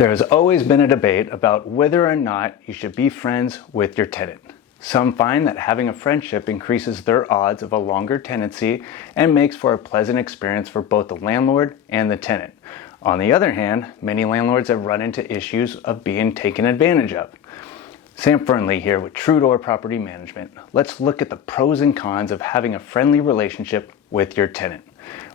There has always been a debate about whether or not you should be friends with your tenant. Some find that having a friendship increases their odds of a longer tenancy and makes for a pleasant experience for both the landlord and the tenant. On the other hand, many landlords have run into issues of being taken advantage of. Sam Fernley here with TrueDoor Property Management. Let's look at the pros and cons of having a friendly relationship with your tenant.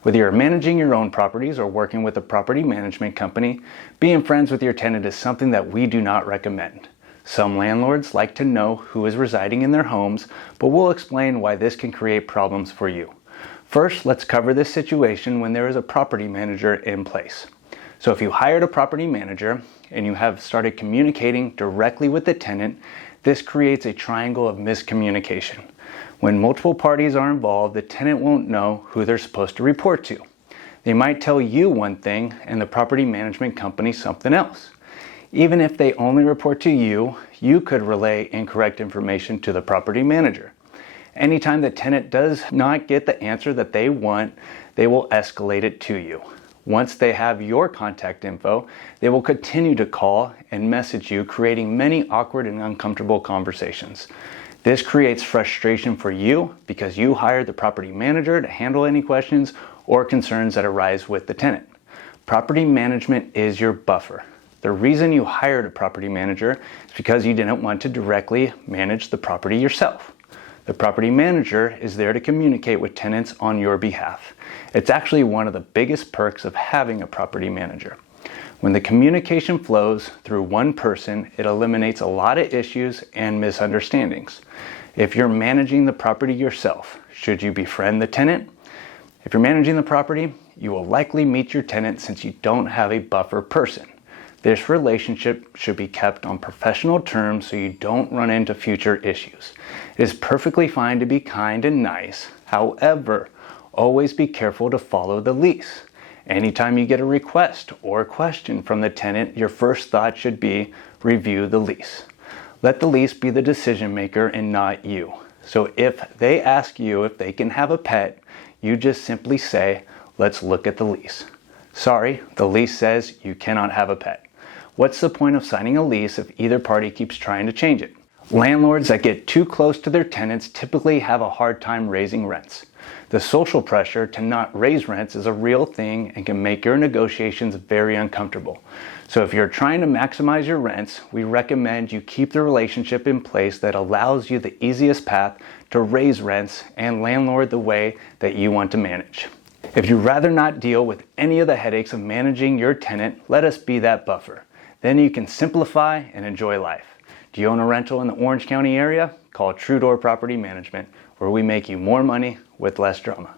Whether you're managing your own properties or working with a property management company, being friends with your tenant is something that we do not recommend. Some landlords like to know who is residing in their homes, but we'll explain why this can create problems for you. First, let's cover this situation when there is a property manager in place. So if you hired a property manager and you have started communicating directly with the tenant, this creates a triangle of miscommunication. When multiple parties are involved, the tenant won't know who they're supposed to report to. They might tell you one thing and the property management company something else. Even if they only report to you, you could relay incorrect information to the property manager. Anytime the tenant does not get the answer that they want, they will escalate it to you. Once they have your contact info, they will continue to call and message you, creating many awkward and uncomfortable conversations. This creates frustration for you because you hired the property manager to handle any questions or concerns that arise with the tenant. Property management is your buffer. The reason you hired a property manager is because you didn't want to directly manage the property yourself. The property manager is there to communicate with tenants on your behalf. It's actually one of the biggest perks of having a property manager. When the communication flows through one person, it eliminates a lot of issues and misunderstandings. If you're managing the property yourself, should you befriend the tenant? If you're managing the property, you will likely meet your tenant since you don't have a buffer person. This relationship should be kept on professional terms so you don't run into future issues. It is perfectly fine to be kind and nice. However, always be careful to follow the lease. Anytime you get a request or a question from the tenant, your first thought should be review the lease. Let the lease be the decision maker and not you. So if they ask you if they can have a pet, you just simply say, let's look at the lease. Sorry, the lease says you cannot have a pet. What's the point of signing a lease if either party keeps trying to change it? Landlords that get too close to their tenants typically have a hard time raising rents. The social pressure to not raise rents is a real thing and can make your negotiations very uncomfortable. So if you're trying to maximize your rents, we recommend you keep the relationship in place that allows you the easiest path to raise rents and landlord the way that you want to manage. If you'd rather not deal with any of the headaches of managing your tenant, let us be that buffer. Then you can simplify and enjoy life. Do you own a rental in the Orange County area? Call TrueDoor Property Management, where we make you more money with less drama.